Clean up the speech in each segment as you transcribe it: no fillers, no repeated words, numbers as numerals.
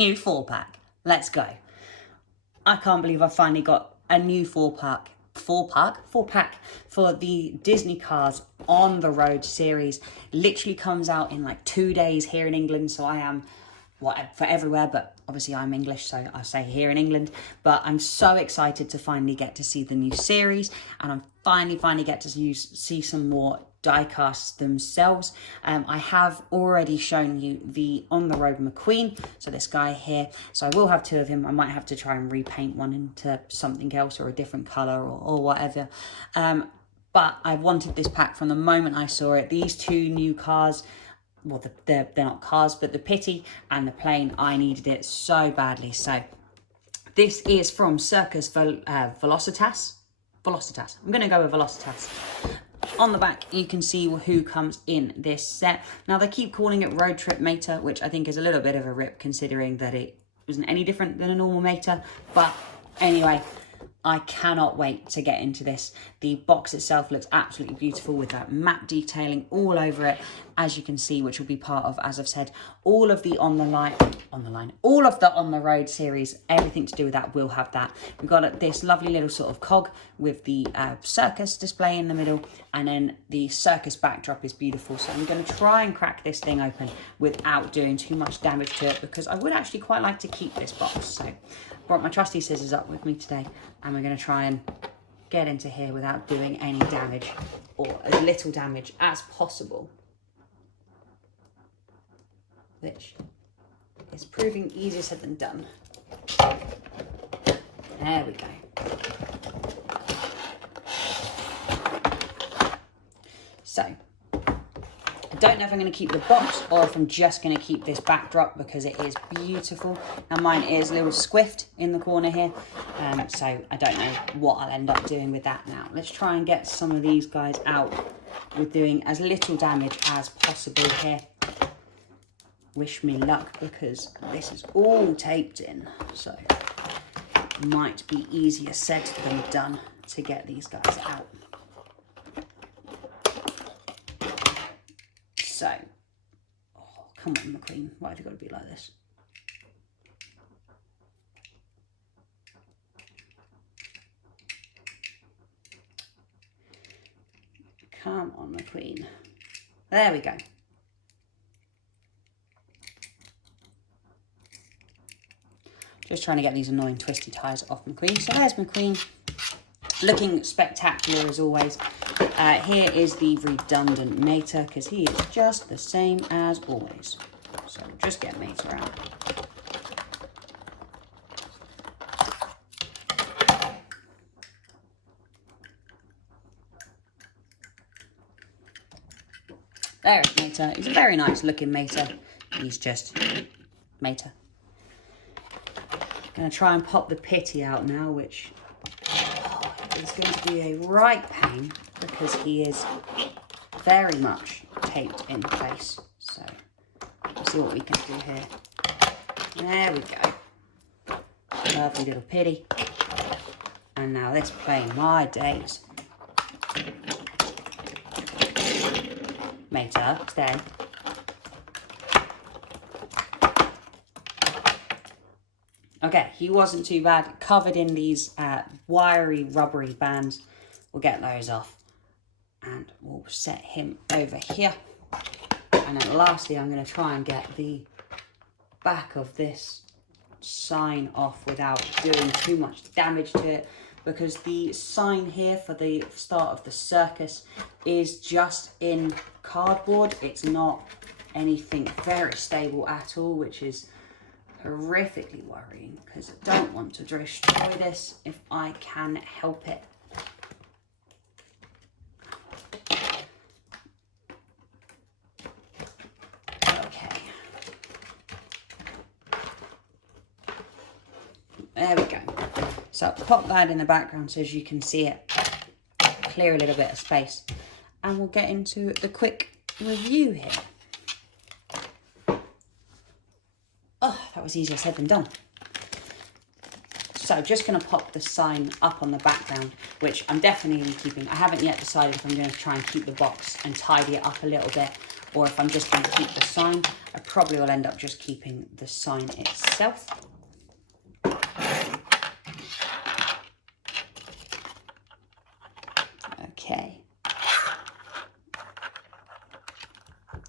new 4-pack. Let's go. I can't believe I finally got a new 4-pack for the Disney Cars on the Road series. Literally comes out in like 2 days here in England, so I am for everywhere, but obviously I'm English, so I say here in England. But I'm so excited to finally get to see the new series, and I'm finally get to see some more die casts themselves. I have already shown you the On the Road McQueen, so this guy here. So I will have 2 of him. I might have to try and repaint one into something else or a different colour or whatever. But I wanted this pack from the moment I saw it. These 2 new cars, well, they're not cars, but the Pitty and the plane, I needed it so badly. So this is from Circus Velocitas. I'm going to go with Velocitas. On the back, you can see who comes in this set. Now, they keep calling it Road Trip Mater, which I think is a little bit of a rip, considering that it wasn't any different than a normal Mater. But anyway, I cannot wait to get into this. The box itself looks absolutely beautiful with that matte detailing all over it, as you can see, which will be part of, as I've said, all of the all of the On the Road series. Everything to do with that will have that. We've got this lovely little sort of cog with the circus display in the middle, and then the circus backdrop is beautiful. So I'm going to try and crack this thing open without doing too much damage to it, because I would actually quite like to keep this box. So brought my trusty scissors up with me today, and we're going to try and get into here without doing any damage, or as little damage as possible, which is proving easier said than done. There we go. So I don't know if I'm going to keep the box or if I'm just going to keep this backdrop, because it is beautiful. Now, mine is a little squiffed in the corner here, so I don't know what I'll end up doing with that. Now, let's try and get some of these guys out with doing as little damage as possible here. Wish me luck, because this is all taped in, so it might be easier said than done to get these guys out. So, oh, come on, McQueen, why have you got to be like this? Come on, McQueen. There we go. Just trying to get these annoying twisty ties off McQueen. So there's McQueen, looking spectacular as always. Here is the redundant Mater, because he is just the same as always. So just get Mater out. There's Mater. He's a very nice looking Mater. He's just Mater. Going to try and pop the Pitty out now, which is going to be a right pain, because he is very much taped in place. So let's see what we can do here. There we go. Lovely little Pitty. And now this plane, my days. Mater, stay. Okay, he wasn't too bad. Covered in these wiry, rubbery bands. We'll get those off. And we'll set him over here. And then lastly, I'm going to try and get the back of this sign off without doing too much damage to it. Because the sign here for the start of the circus is just in cardboard. It's not anything very stable at all, which is horrifically worrying, because I don't want to destroy this if I can help it. Okay. There we go. So pop that in the background so as you can see it. Clear a little bit of space. And we'll get into the quick review here. Oh, that was easier said than done. So just going to pop the sign up on the background, which I'm definitely keeping. I haven't yet decided if I'm going to try and keep the box and tidy it up a little bit, or if I'm just going to keep the sign, I probably will end up just keeping the sign itself. Okay.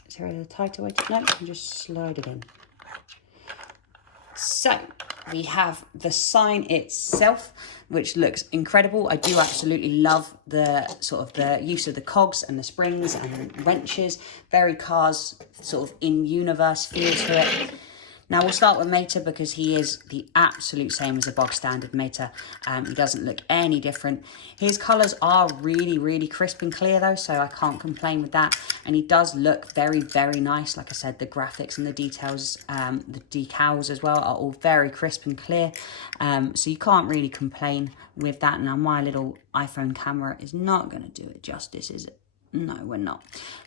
Is there a tighter way to, no, you can just slide it in. So we have the sign itself, which looks incredible. I do absolutely love the sort of the use of the cogs and the springs and wrenches. Very Cars sort of in-universe feel to it. Now we'll start with Mater because he is the absolute same as a bog standard Mater. He doesn't look any different. His colours are really, really crisp and clear though, so I can't complain with that. And he does look very, very nice. Like I said, the graphics and the details, the decals as well are all very crisp and clear. So you can't really complain with that. Now my little iPhone camera is not going to do it justice, is it? No, we're not.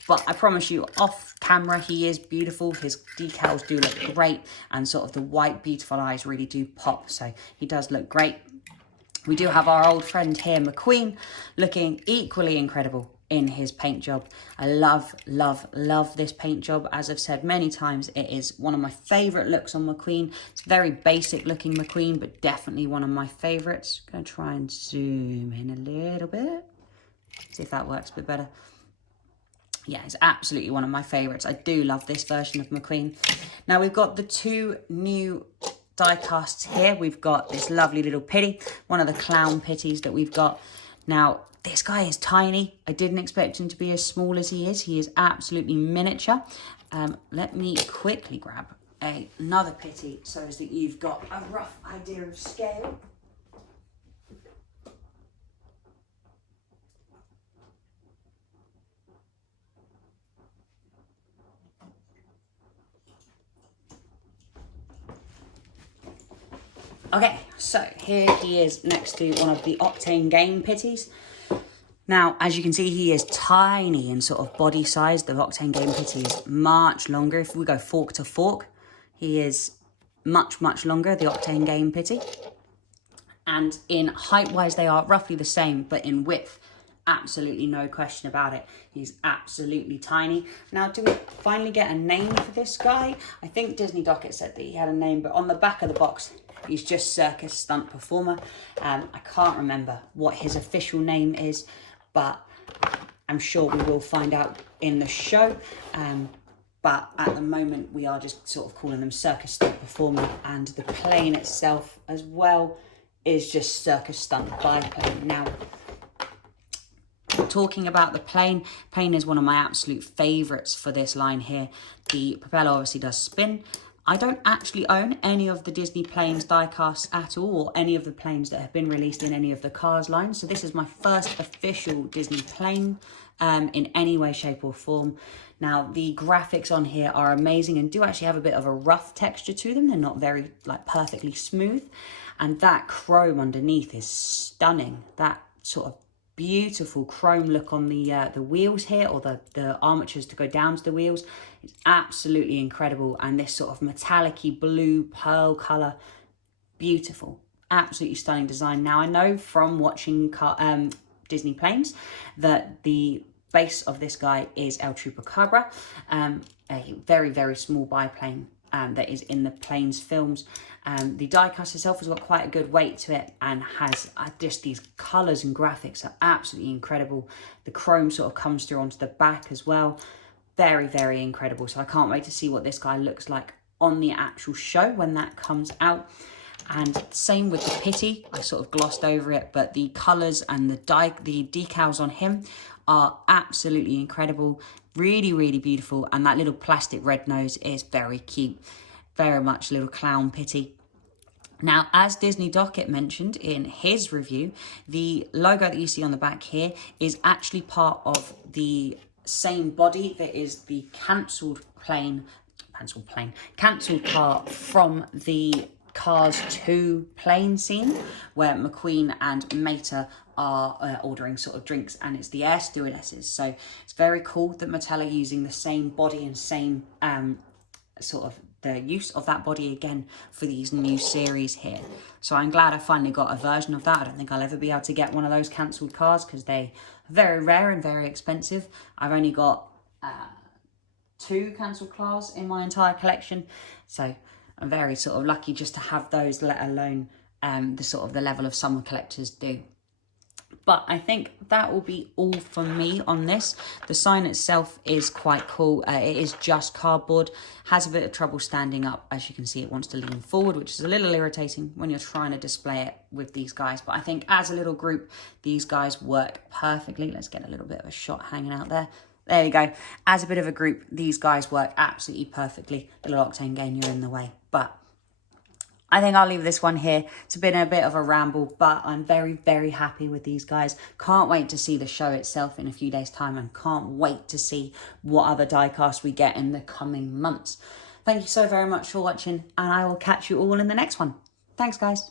But I promise you, off camera, he is beautiful. His decals do look great. And sort of the white, beautiful eyes really do pop. So he does look great. We do have our old friend here, McQueen, looking equally incredible in his paint job. I love, love, love this paint job. As I've said many times, it is one of my favourite looks on McQueen. It's very basic looking McQueen, but definitely one of my favourites. Going to try and zoom in a little bit. See if that works a bit better. Yeah, it's absolutely one of my favourites. I do love this version of McQueen. Now we've got the two new die casts here. We've got this lovely little pitty, one of the clown pitties that we've got. Now, this guy is tiny. I didn't expect him to be as small as he is. He is absolutely miniature. Let me quickly grab another pitty so as that you've got a rough idea of scale. Okay, so here he is next to one of the Octane Game pitties. Now, as you can see, he is tiny in sort of body size. The Octane Game pitty is much longer. If we go fork to fork, he is much, much longer, the Octane Game pitty. And in height-wise, they are roughly the same, but in width, absolutely no question about it. He's absolutely tiny. Now, do we finally get a name for this guy? I think Disney Docket said that he had a name, but on the back of the box, he's just Circus Stunt Performer. I can't remember what his official name is, but I'm sure we will find out in the show. But at the moment, we are just sort of calling them Circus Stunt Performer, and the plane itself as well is just Circus Stunt Biplane. Now, talking about the plane is one of my absolute favourites for this line here. The propeller obviously does spin. I don't actually own any of the Disney planes die-casts at all, or any of the planes that have been released in any of the Cars lines. So this is my first official Disney plane in any way, shape or form. Now, the graphics on here are amazing and do actually have a bit of a rough texture to them. They're not very perfectly smooth. And that chrome underneath is stunning. That sort of beautiful chrome look on the wheels here, or the armatures to go down to the wheels. It's absolutely incredible. And this sort of metallic-y blue pearl colour, beautiful, absolutely stunning design. Now, I know from watching Disney planes that the base of this guy is El Chupacabra, a very, very small biplane that is in the planes films. The die-cast itself has got quite a good weight to it and has just these colours and graphics are absolutely incredible. The chrome sort of comes through onto the back as well. Very, very incredible. So I can't wait to see what this guy looks like on the actual show when that comes out. And same with the pitty. I sort of glossed over it, but the colours and the decals on him are absolutely incredible. Really, really beautiful. And that little plastic red nose is very cute. Very much little clown pitty. Now, as Disney Docket mentioned in his review, the logo that you see on the back here is actually part of the same body that is the cancelled car from the Cars 2 plane scene, where McQueen and Mater are ordering sort of drinks, and it's the air stewardesses. So it's very cool that Mattel are using the same body and same sort of the use of that body again for these new series here. So I'm glad I finally got a version of that. I don't think I'll ever be able to get one of those cancelled cars because they are very rare and very expensive. I've only got 2 cancelled claws in my entire collection. So I'm very sort of lucky just to have those, let alone the level of some collectors do. But I think that will be all for me on this. The sign itself is quite cool. It is just cardboard. Has a bit of trouble standing up. As you can see, it wants to lean forward, which is a little irritating when you're trying to display it with these guys. But I think as a little group, these guys work perfectly. Let's get a little bit of a shot hanging out there. There we go. As a bit of a group, these guys work absolutely perfectly. Little Octane game, you're in the way. But I think I'll leave this one here. It's been a bit of a ramble, but I'm very, very happy with these guys. Can't wait to see the show itself in a few days' time, and can't wait to see what other diecast we get in the coming months. Thank you so very much for watching, and I will catch you all in the next one. Thanks, guys.